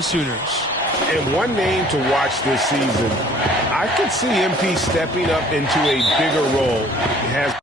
Sooners. And one name to watch this season, I could see MP stepping up into a bigger role. He has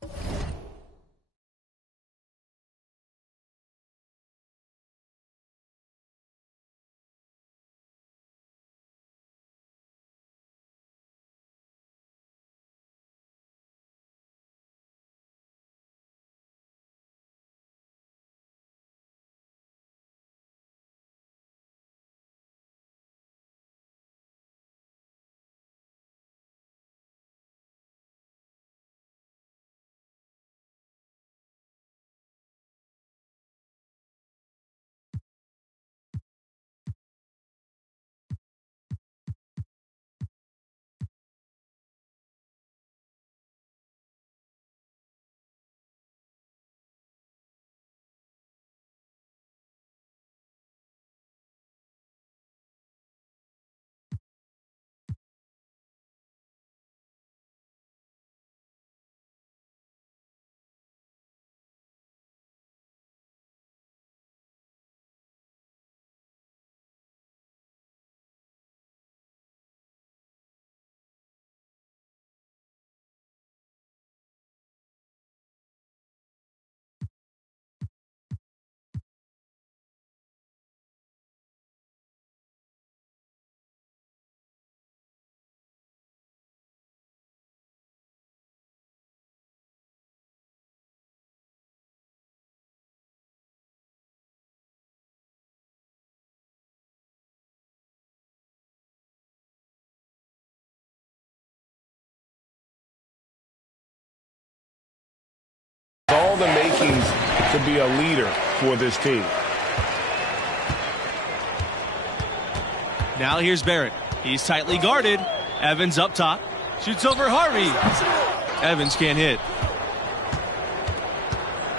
all the makings to be a leader for this team. Now here's Barrett. He's tightly guarded. Evans up top. Shoots over Harvey. Evans can't hit.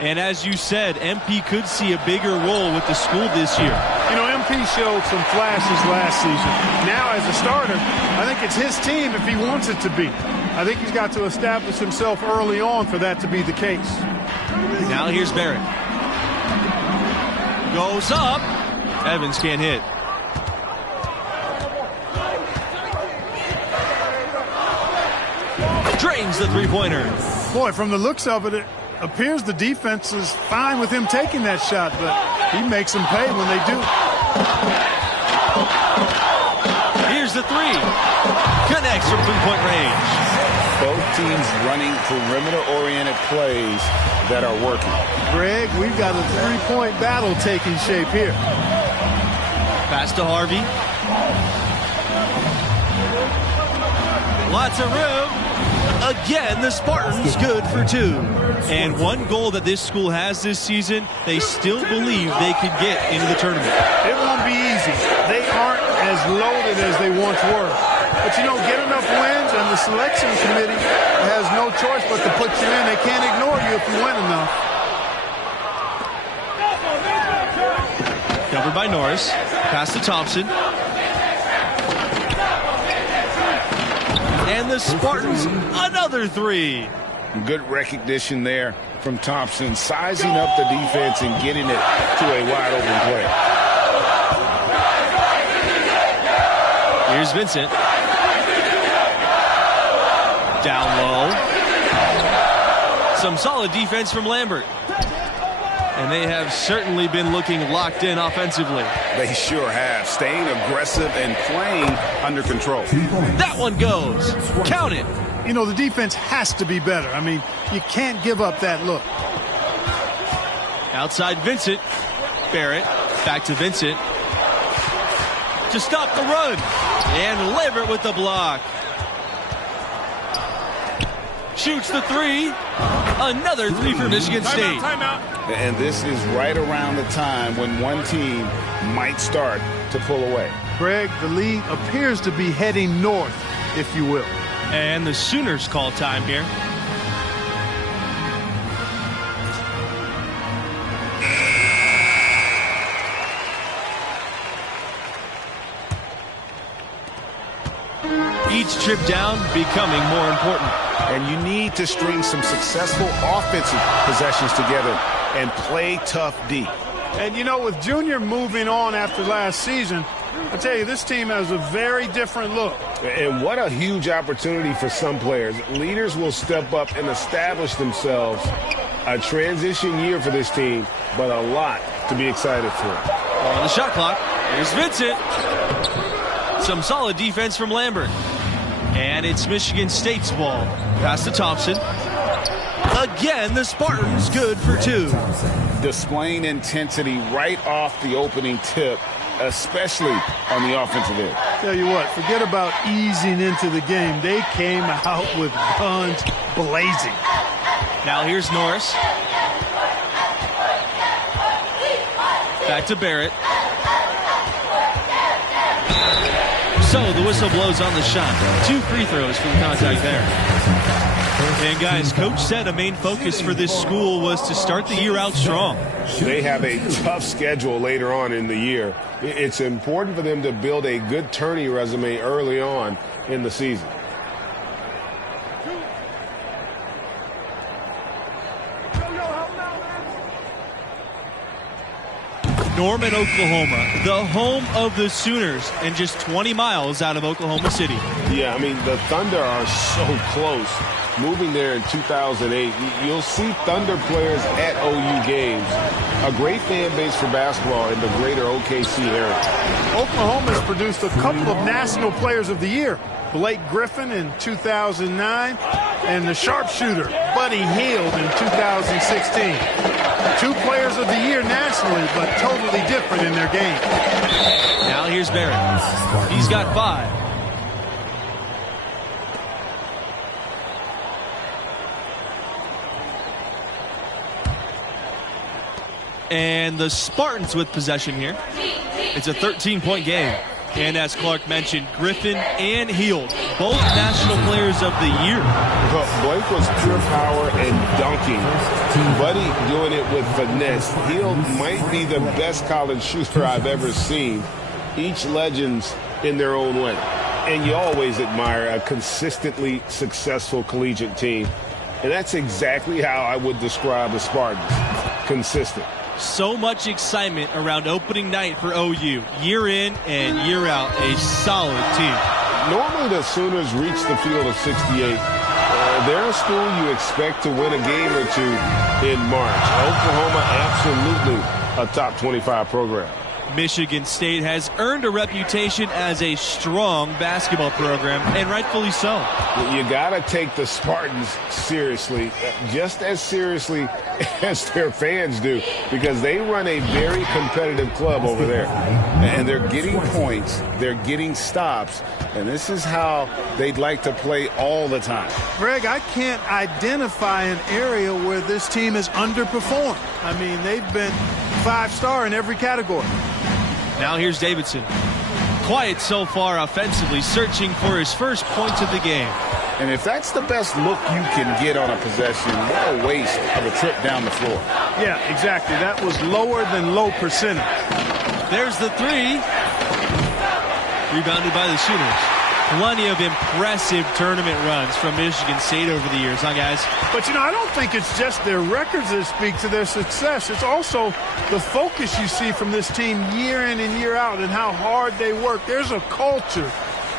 And as you said, MP could see a bigger role with the school this year. You know, MP showed some flashes last season. Now as a starter, I think it's his team if he wants it to be. I think he's got to establish himself early on for that to be the case. Now here's Barrett. Goes up. Evans can't hit. Drains the three-pointer. Boy, from the looks of it, it appears the defense is fine with him taking that shot, but he makes them pay when they do. Here's the three. Connects from three-point range. Both teams running perimeter-oriented plays that are working. Greg, we've got a three-point battle taking shape here. Pass to Harvey. Lots of room. Again, the Spartans good for two. And one goal that this school has this season, they still believe they could get into the tournament. It won't be easy. They aren't as loaded as they once were. But, you know, get enough wins, and the selection committee has no choice but to put you in. They can't ignore you if you win enough. Covered by Norris. Pass to Thompson. And the Spartans, another three. Good recognition there from Thompson, sizing up the defense and getting it to a wide-open play. Here's Vincent. Down low. Some solid defense from Lambert. And they have certainly been looking locked in offensively. They sure have, staying aggressive and playing under control. That one goes. Count it. You know, the defense has to be better. I mean, you can't give up that look. Outside Vincent. Barrett. Back to Vincent. To stop the run. And Lambert with the block. Shoots the three. Another three for Michigan State. Timeout. And this is right around the time when one team might start to pull away. Greg, the lead appears to be heading north, if you will. And the Sooners call time here. Each trip down becoming more important. And you need to string some successful offensive possessions together and play tough D. And, you know, with Junior moving on after last season, I tell you, this team has a very different look. And what a huge opportunity for some players. Leaders will step up and establish themselves. A transition year for this team, but a lot to be excited for. On the shot clock, here's Vincent. Some solid defense from Lambert. And it's Michigan State's ball. Pass to Thompson. Again, the Spartans good for 2. Displaying intensity right off the opening tip, especially on the offensive end. Tell you what, forget about easing into the game. They came out with guns blazing. Now here's Norris. Back to Barrett. So the whistle blows on the shot. 2 free throws for the contact there. And guys, Coach said a main focus for this school was to start the year out strong. They have a tough schedule later on in the year. It's important for them to build a good tourney resume early on in the season. Norman, Oklahoma, the home of the Sooners, and just 20 miles out of Oklahoma City. Yeah, I mean, the Thunder are so close. Moving there in 2008, you'll see Thunder players at OU games. A great fan base for basketball in the greater OKC area. Oklahoma has produced a couple of National Players of the Year. Blake Griffin in 2009 and the sharpshooter Buddy Hield in 2016. 2 Players of the Year nationally, but totally different in their game. Now here's Barrett. He's got 5. And the Spartans with possession here. It's a 13-point game. And as Clark mentioned, Griffin and Hield, both National Players of the Year. Well, Blake was pure power and dunking. Buddy doing it with finesse. Hield might be the best college shooter I've ever seen. Each legends in their own way. And you always admire a consistently successful collegiate team. And that's exactly how I would describe the Spartans. Consistent. So much excitement around opening night for OU. Year in and year out, a solid team. Normally the Sooners reach the field of 68. They're a school you expect to win a game or 2 in March. Oklahoma, absolutely a top 25 program. Michigan State has earned a reputation as a strong basketball program, and rightfully so. You got to take the Spartans seriously, just as seriously as their fans do, because they run a very competitive club over there. And they're getting points, they're getting stops, and this is how they'd like to play all the time. Greg, I can't identify an area where this team has underperformed. I mean, they've been 5-star in every category. Now here's Davidson. Quiet so far offensively, searching for his first points of the game. And if that's the best look you can get on a possession, what a waste of a trip down the floor. Yeah, exactly. That was lower than low percentage. There's the 3. Rebounded by the Sooners. Plenty of impressive tournament runs from Michigan State over the years, huh, guys? But, I don't think it's just their records that speak to their success. It's also the focus you see from this team year in and year out and how hard they work. There's a culture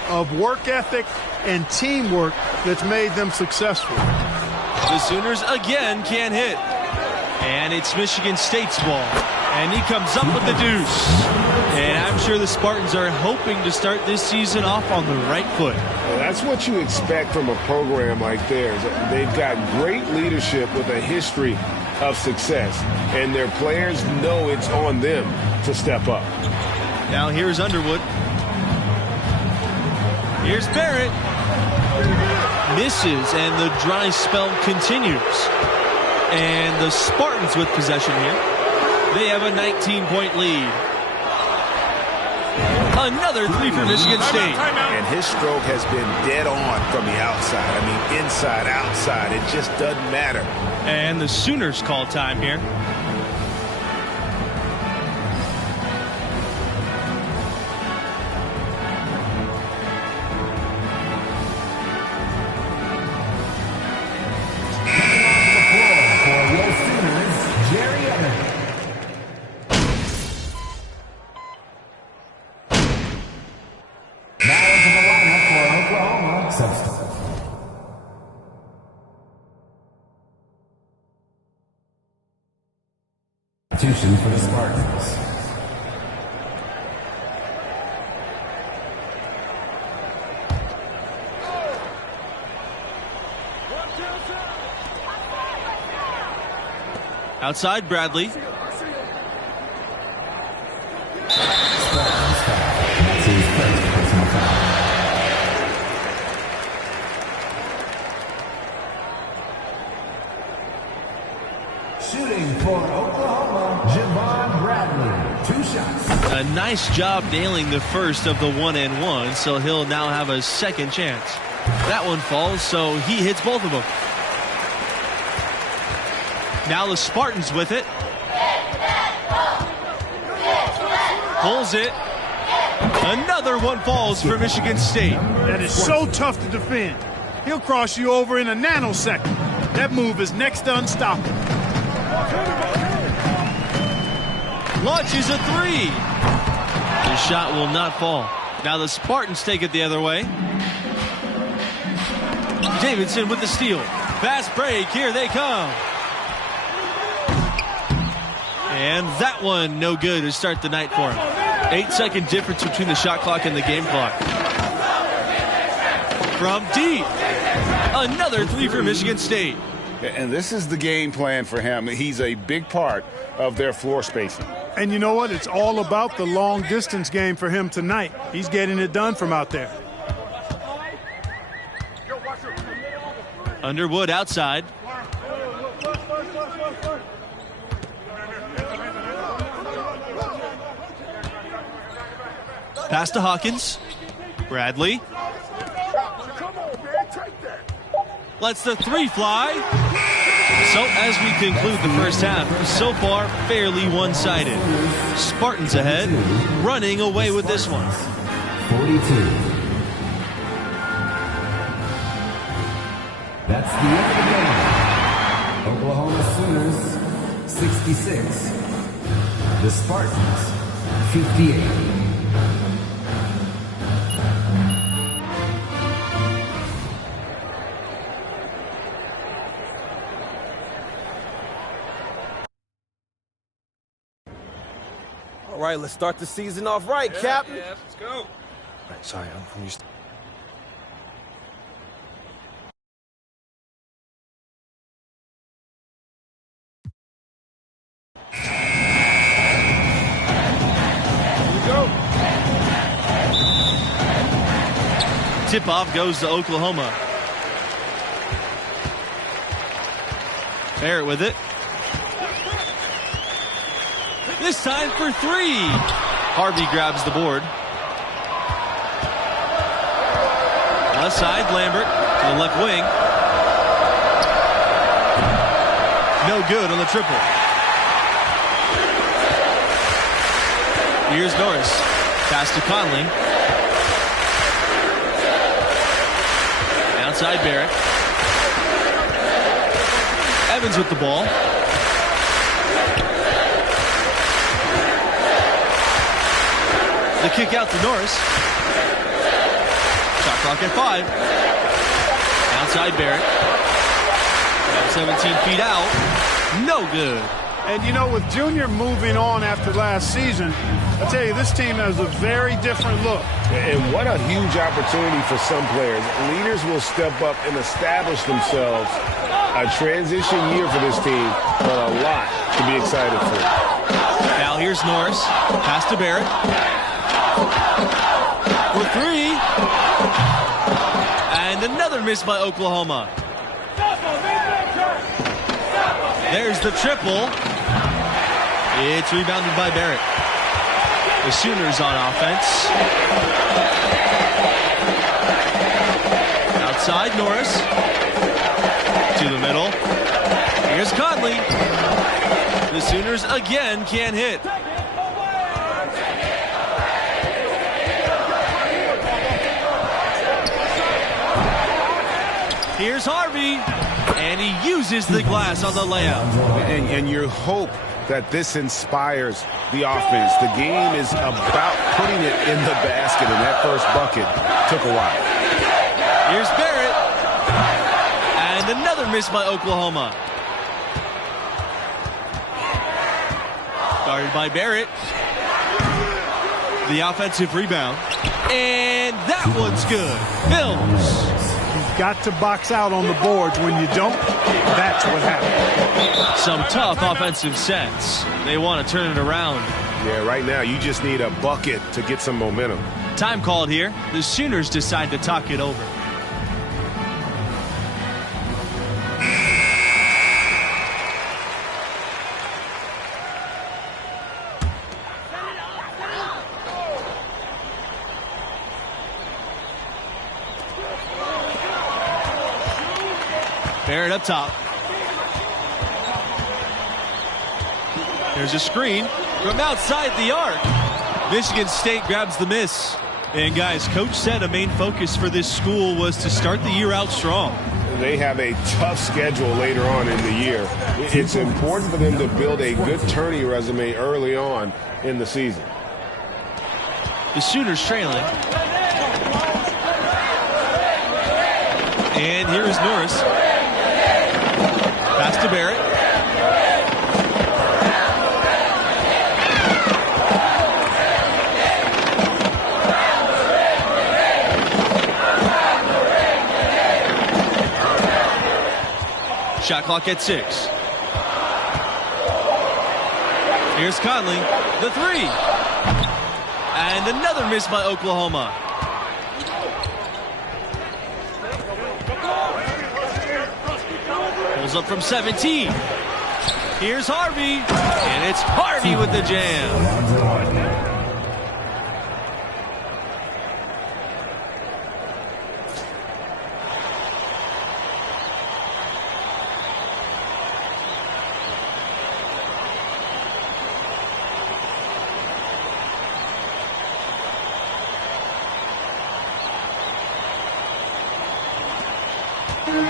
of work ethic and teamwork that's made them successful. The Sooners again can't hit. And it's Michigan State's ball. And he comes up with the deuce. And I'm sure the Spartans are hoping to start this season off on the right foot. Well, that's what you expect from a program like theirs. They've got great leadership with a history of success. And their players know it's on them to step up. Now here's Underwood. Here's Barrett. Misses, and the dry spell continues. And the Spartans with possession here. They have a 19-point lead. Another 3 for Michigan State. And his stroke has been dead on from the outside. I mean, inside, outside. It just doesn't matter. And the Sooners call time here. substitution for the Spartans. Outside Bradley. That's his first personal foul. Shooting for Oklahoma, Javon Bradley. 2 shots. A nice job nailing the first of the 1-and-1, so he'll now have a second chance. That one falls, so he hits both of them. Now the Spartans with it. Pulls it. Another one falls for Michigan State. That is so tough to defend. He'll cross you over in a nanosecond. That move is next to unstoppable. Launches a 3. The shot will not fall. Now the Spartans take it the other way. Davidson with the steal. Fast break. Here they come. And that one no good to start the night for him. 8-second difference between the shot clock and the game clock. From deep. Another 3 for Michigan State. And this is the game plan for him. He's a big part of their floor spacing. And you know what? It's all about the long distance game for him tonight. He's getting it done from out there. Underwood outside. Pass to Hawkins. Bradley. Lets the 3 fly. So as we conclude the first half, so far fairly one-sided. Spartans ahead, running away with this one. 42. That's the end of the game. Oklahoma Sooners 66. The Spartans 58. All right, let's start the season off right, Captain. Yeah, let's go. All right, sorry, I'm used to... Tip-off goes to Oklahoma. Barrett with it. This time for 3. Harvey grabs the board. Left side, Lambert to the left wing. No good on the triple. Here's Norris. Pass to Conley. Outside Barrett. Evans with the ball. The kick out to Norris. Shot clock at 5. Outside Barrett. 17 feet out. No good. And you know, with Junior moving on after last season, I tell you, this team has a very different look. And what a huge opportunity for some players. Leaders will step up and establish themselves. A transition year for this team, but a lot to be excited for. Now here's Norris. Pass to Barrett. For 3. And another miss by Oklahoma. There's the triple. It's rebounded by Barrett. The Sooners on offense. Outside Norris. To the middle. Here's Conley. The Sooners again can't hit. Here's Harvey, and he uses the glass on the layup. And you hope that this inspires the offense. The game is about putting it in the basket, and that first bucket took a while. Here's Barrett, and another miss by Oklahoma. Guarded by Barrett. The offensive rebound. And that one's good. Mills. You've got to box out on the boards. When you don't, that's what happens. Some tough offensive sets. They want to turn it around. Yeah, right now you just need a bucket to get some momentum. Time called here. The Sooners decide to talk it over. Barrett up top. There's a screen from outside the arc. Michigan State grabs the miss. And guys, coach said a main focus for this school was to start the year out strong. They have a tough schedule later on in the year. It's important for them to build a good tourney resume early on in the season. The Sooners trailing. And here is Norris. Pass to Barrett. Shot clock at 6. Here's Conley, the 3. And another miss by Oklahoma. Pulls up from 17. Here's Harvey. And it's Harvey with the jam.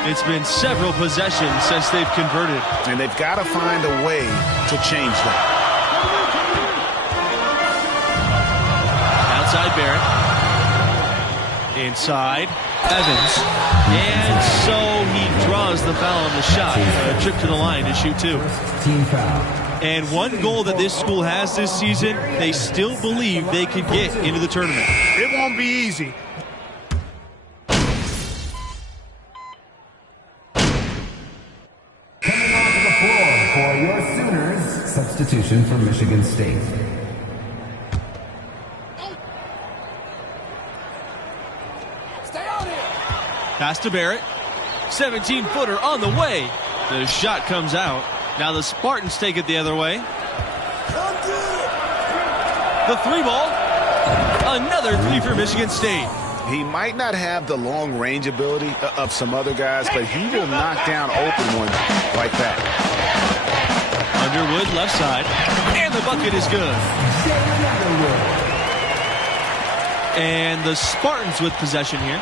It's been several possessions since they've converted. And they've got to find a way to change that. Outside Barrett. Inside Evans. And so he draws the foul on the shot. A trip to the line to shoot 2. Team foul. And one goal that this school has this season, they still believe they could get into the tournament. It won't be easy. For your Sooners, substitution for Michigan State. Stay out here. Pass to Barrett. 17-footer on the way. The shot comes out. Now the Spartans take it the other way. The 3 ball. Another 3 for Michigan State. He might not have the long range ability of some other guys, but he will knock down open ones like that. Underwood left side. And the bucket is good. And the Spartans with possession here.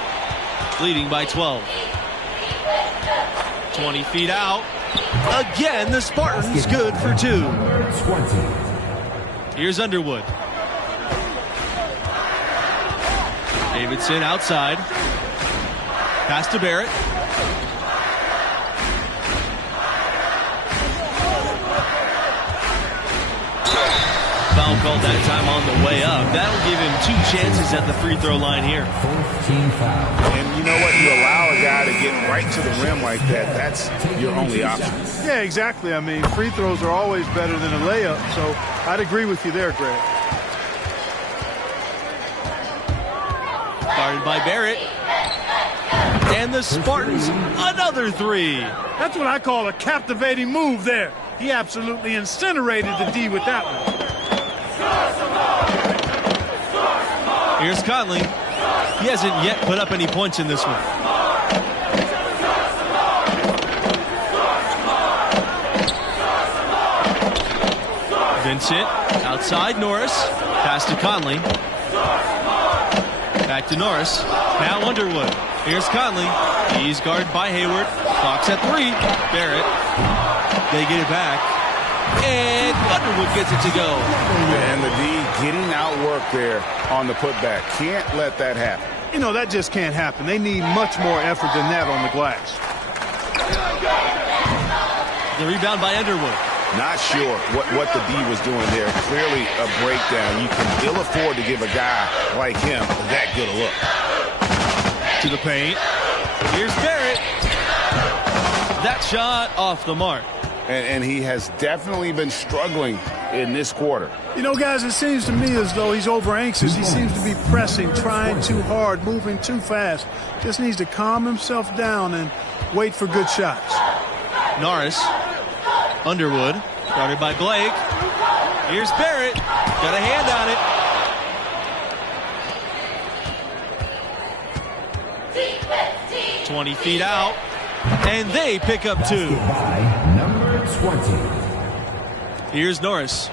Leading by 12. 20 feet out. Again, the Spartans good for 2. 20. Here's Underwood. Davidson outside. Pass to Barrett. Foul called that time on the way up. That'll give him 2 chances at the free throw line here. 14 foul. And you know what? You allow a guy to get right to the rim like that. That's your only option. Yeah, exactly. I mean, free throws are always better than a layup, so I'd agree with you there, Greg. Guarded by Barrett. And the Spartans, another 3. That's what I call a captivating move there. He absolutely incinerated the D with that one. Here's Conley. He hasn't yet put up any points in this one. Vincent outside Norris. Pass to Conley. Back to Norris. Now Underwood. Here's Conley. He's guarded by Hayward. Clock's at 3. Barrett. They get it back. And Underwood gets it to go. And the D getting outworked there on the putback. Can't let that happen. You know, that just can't happen. They need much more effort than that on the glass. The rebound by Underwood. Not sure what the D was doing there. Clearly a breakdown. You can ill afford to give a guy like him that good a look. To the paint. Here's Barrett. That shot off the mark. And he has definitely been struggling in this quarter. You know, guys, it seems to me as though he's over anxious. He seems to be pressing, trying too hard, moving too fast. Just needs to calm himself down and wait for good shots. Norris. Underwood. Guarded by Blake. Here's Barrett. Got a hand on it. 20 feet out. And they pick up 2. Number 20. Here's Norris.